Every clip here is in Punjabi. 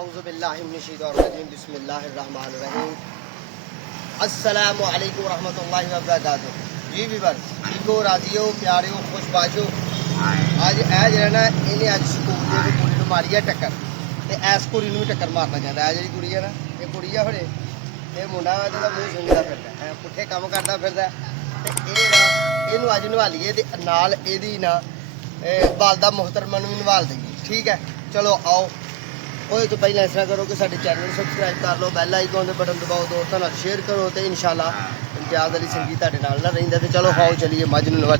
औज़ुबिल्लाहिमिनश्शैतानिर्रजीम बिस्मिल्लाहिर्रहमानिर्रहीम अस्सलामु अलैकुम रहमतुल्लाहि व बरकातुहू। जी वीवर ठीक हो, राजी हो, प्यारे हो, खुशबाश हो। अज ए जरा ना इन्हें अज स्कूल की कुड़ी नूं मारी है टक्कर ते इस कुड़ी नूं भी टक्कर मारना चाहता है। जी कुड़ी है ना, ये कुड़ी है फिर ये मुंडा जिहदा मूँह सुंघदा फिरदा है, पुट्ठे काम करदा फिरदा ते इहनूं अज नवालीए ते नाल इहदी ना वालदा मोहतरमा नूं भी नवाल देंगे। ठीक है, चलो आओ। ਉਹ ਤੋਂ ਪਹਿਲਾਂ ਇਸ ਤਰ੍ਹਾਂ ਕਰੋ ਕਿ ਸਾਡੇ ਚੈਨਲ ਨੂੰ ਸਬਸਕ੍ਰਾਈਬ ਕਰ ਲਓ, ਬੈਲ ਆਈਕਨ ਦੇ ਬਟਨ ਦਬਾਓ, ਦੋਸਤਾਂ ਨਾਲ ਸ਼ੇਅਰ ਕਰੋ ਤੇ ਇਨਸ਼ਾਅੱਲਾ ਇਮਤਿਆਜ਼ ਅਲੀ ਸੰਗੀਤ ਤੁਹਾਡੇ ਨਾਲ ਨਾ ਰਹਿੰਦਾ। ਤੇ ਚਲੋ ਆਓ ਚਲੀਏ ਮੱਝ ਨੂੰ ਨਵਾ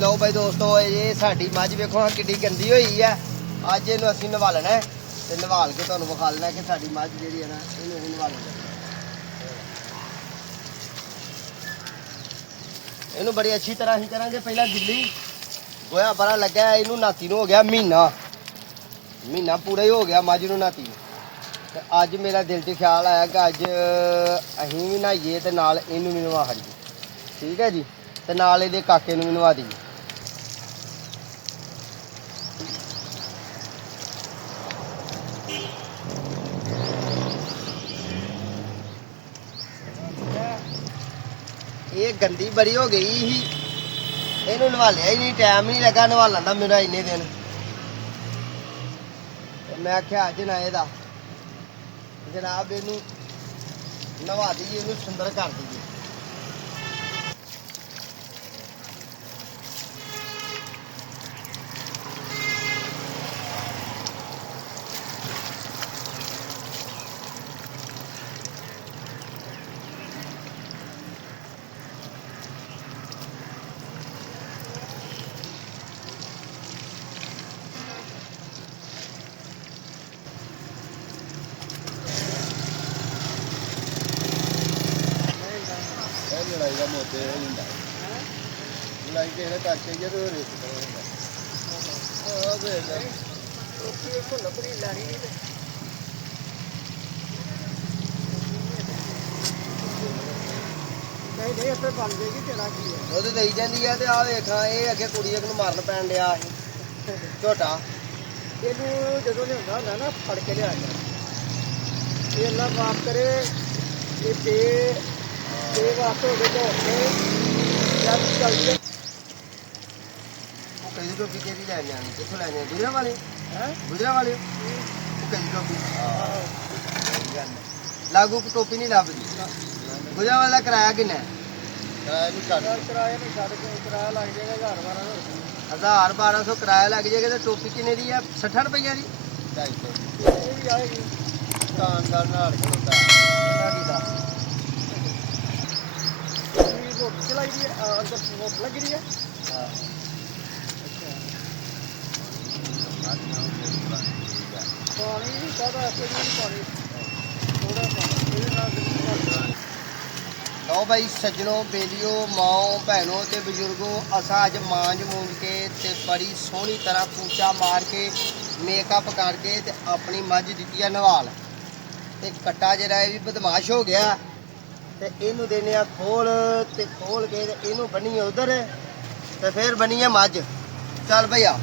ਲਓ ਬਾਈ ਦੋਸਤੋ, ਇਹ ਸਾਡੀ ਮੱਝ ਵੇਖੋ ਕਿੱਡੀ ਗੰਦੀ ਹੋਈ ਹੈ। ਅੱਜ ਇਹਨੂੰ ਅਸੀਂ ਨਵਾਲਣਾ ਹੈ ਤੇ ਨਵਾਲ ਕੇ ਤੁਹਾਨੂੰ ਵਿਖਾ ਲੈਣਾ ਕਿ ਸਾਡੀ ਮੱਝ ਜਿਹੜੀ ਹੈ ਨਾ ਇਹਨੂੰ ਅਸੀਂ ਨਵਾਲਣਾ। ਇਹਨੂੰ ਬੜੀ ਅੱਛੀ ਤਰ੍ਹਾਂ ਅਸੀਂ ਕਰਾਂਗੇ। ਪਹਿਲਾਂ ਗਿੱਲੀ ਗੋਇਆ ਬੜਾ ਲੱਗਾ, ਇਹਨੂੰ ਨਾਤੀ ਨੂੰ ਹੋ ਗਿਆ ਮਹੀਨਾ ਪੂਰਾ ਹੀ ਹੋ ਗਿਆ ਮੱਝ ਨੂੰ ਨਾਤੀ। ਤੇ ਅੱਜ ਮੇਰਾ ਦਿਲ 'ਚ ਖਿਆਲ ਆਇਆ ਕਿ ਅੱਜ ਅਸੀਂ ਵੀ ਨਹਾਈਏ ਤੇ ਨਾਲ ਇਹਨੂੰ ਵੀ ਨਵਾ ਲਈਏ। ਠੀਕ ਹੈ ਜੀ, ਤੇ ਨਾਲ ਇਹਦੇ ਕਾਕੇ ਨੂੰ ਵੀ ਨਵਾ ਦਈਏ। ਇਹ ਗੰਦੀ ਬੜੀ ਹੋ ਗਈ ਸੀ, ਇਹਨੂੰ ਨਵਾਲਿਆ ਹੀ ਨਹੀਂ, ਟਾਈਮ ਨਹੀਂ ਲੱਗਾ ਨਵਾਲਣ ਦਾ ਮੇਰਾ ਇੰਨੇ ਦਿਨ। ਮੈਂ ਆਖਿਆ ਅੱਜ ਨਾ ਇਹਦਾ ਜਨਾਬ ਇਹਨੂੰ ਨਵਾ ਦਈਏ, ਇਹਨੂੰ ਸੁੰਦਰ ਕਰ ਦਈਏ। ਲੜਾਈ ਦਾ ਮੋਤੇ ਇਹ ਹੁੰਦਾ, ਲੜਾਈ ਕਿਸੇ ਨੇ ਕਰਕੇ ਜੇ ਤੇ ਰੇਸ ਕਰਦਾ ਆ ਵੇਖਦਾ ਉਹ ਕੋ ਲੱਭਦੀ ਲਾਣੀ ਨਹੀਂ। ਨਹੀਂ ਇੱਥੇ ਬਣ ਜਾਏਗੀ, ਤੇਰਾ ਕੀ ਹੈ ਉਹਦੇ ਲਈ ਜਾਂਦੀ ਆ। ਤੇ ਆ ਵੇਖਾਂ ਇਹ ਅੱਗੇ ਕੁੜੀ ਇੱਕ ਨੂੰ ਮਾਰਨ ਪੈਣ ਡਿਆ ਸੀ ਝੋਟਾ। ਇਹਨੂੰ ਜਦੋਂ ਲਿਆਉਂਦਾ ਹੁੰਦਾ ਨਾ ਫੜ ਕੇ ਲਿਆ ਜਾਂਦਾ। ਇਹ ਅੱਲਾ ਮਾਫ ਕਰੇ, ਇਹ ਤੇ ਵਾਸਤੇ ਹੋ ਗਏ ਝੋਟੇ ਜਦ ਚੱਲਦੀ ਹੈ। ਉਹ ਕਈ ਟੋਪੀ ਕਿਹਦੀ ਲੈ ਜਾਣੀ, ਕਿੱਥੋਂ ਲੈ ਜਾਣੀ? ਗੁਜਰਾਂ ਵਾਲੇ ਗੁਜਰਾਂ ਵਾਲੇ ਉਹ ਕਈ ਟੋਪੀ ਲਾਗੂ ਟੋਪੀ ਨਹੀਂ ਲੱਭਦੀ। ਗੁਜਰਾਂ ਵਾਲਾ ਕਿਰਾਇਆ ਕਿੰਨਾ ਹੈ? ਕਿਰਾਇਆ ਨਹੀਂ ਛੱਡ ਕੇ ਕਿਰਾਇਆ ਲੱਗ ਜਾਏਗਾ 1000-1200 ਕਿਰਾਇਆ ਲੱਗ ਜਾਏਗਾ। ਤੇ ਟੋਪੀ ਕਿੰਨੇ ਦੀ ਆ? 60 ਰੁਪਈਆ ਦੀ 250 ਇਹ ਵੀ ਆਏਗੀ। ਦੁਕਾਨਦਾਰ ਨਾਲ ਖਲੋਤਾ ਦਾ ਰੋਟੀ ਚਲਾਈ ਦੀ ਹੈ, ਅੰਦਰ ਰੋਟੀ ਲੱਗੀ ਦੀ ਹੈ। ਹਾਂ ਪਾਣੀ ਕਾਹਦਾ ਪਾਣੀ ਥੋੜਾ ਪਾਣੀ। ਲਓ ਭਾਈ ਸੱਜਣੋ, ਬੇਲੀਓ, ਮਾਓ, ਭੈਣੋ ਤੇ ਬਜ਼ੁਰਗੋ, ਅਸਾਂ ਅੱਜ ਮਾਂਜ ਮੂੰਜ ਕੇ ਤੇ ਬੜੀ ਸੋਹਣੀ ਤਰ੍ਹਾਂ ਪੂੰਚਾ ਮਾਰ ਕੇ ਮੇਕਅਪ ਕਰਕੇ ਤੇ ਆਪਣੀ ਮੱਝ ਦਿੱਤੀ ਆ ਨਵਾਲ। ਤੇ ਕੱਟਾ ਜਿਹੜਾ ਇਹ ਵੀ ਬਦਮਾਸ਼ ਹੋ ਗਿਆ ਤੇ ਇਹਨੂੰ ਦੇਣੇ ਆ ਖੋਲ ਤੇ ਖੋਲ ਕੇ ਤੇ ਇਹਨੂੰ ਬੰਨੀਏ ਉਧਰ ਤੇ ਫਿਰ ਬੰਨੀਏ ਮੱਝ। ਚੱਲ ਭਈਆ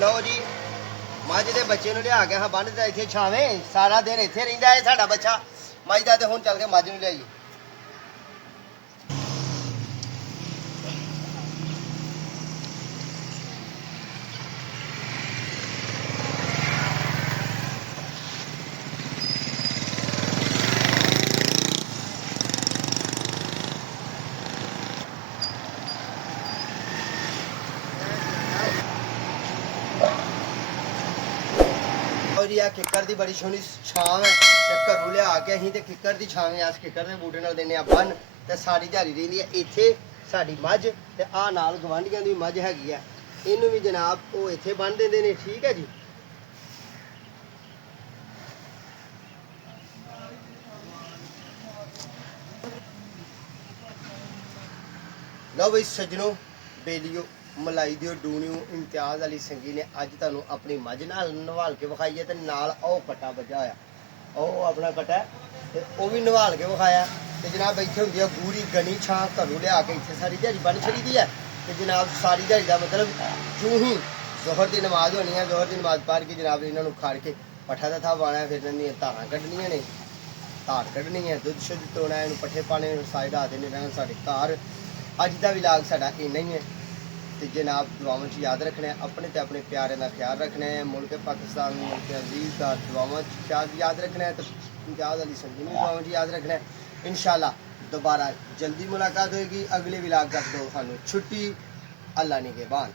ਲਓ ਜੀ, ਮੱਝ ਦੇ ਬੱਚੇ ਨੂੰ ਲਿਆ ਕੇ ਹਾਂ ਬੰਨ੍ਹਦਾ ਇੱਥੇ ਛਾਵੇਂ, ਸਾਰਾ ਦਿਨ ਇੱਥੇ ਰਹਿੰਦਾ ਇਹ ਸਾਡਾ ਬੱਚਾ ਮੱਝ ਦਾ। ਤੇ ਹੁਣ ਚੱਲ ਕੇ ਮੱਝ ਨੂੰ ਲਿਆਈਏ। आओ जी, आ किकर दी बड़ी सोहनी छाव है ते घरों लिया के असीं ते किकर दी छावें अस किकर दे बूटे नाल दिंदे आ बन ते सारी दिहाड़ी रहिंदी है इत्थे साडी मझ ते आ नाल गवांढियां दी मझ हैगी है इनू भी जनाब वो इत्थे बन दिंदे ने। ठीक है जी। लो बई सज्जनों, बेलियो मलाई दियो डूनियो इम्तियाज़ अली संगी ने अज तुहानू अपनी मझ नाल नवाल के विखाई है ते नाल ओ कट्टा बजा होया ओ अपना कट्टा ते ओ भी नवाल के विखाया ते जनाब इत्थे हुंदी है पूरी गनी छां घरों लिया के इत्थे सारी दिहाड़ी बन छड़ी दी है ते जनाब सारी दिहाड़ी दा मतलब जूं ही जोहर दी नमाज होनी है, जोहर दी नमाज पढ़ के जनाब इन्हां नू खाड़ के पट्ठा दथा पाना, फिर इन्हां दियां धारां कड्ढनियां ने, धार कड्ढनी है, दुद्ध शुद्ध धोना है, पट्ठे पाने सारी रात इन्हें रहना साढ़े घर। अज का विलाग साडा इन्ना ही है तो जनाब दुआवां च याद रखना है, अपने ते अपने प्यारे का ख्याल रखना है, मुल्क पाकिस्तान मुल्क अजीज का दुआवां च याद रखना है, तो इम्तियाज़ अली संगी ने दुआवां च याद रखना है। इंशाल्लाह दोबारा जल्दी मुलाकात होगी अगले विलाग तक। दो सानू छुट्टी, अल्लाह निगहबान।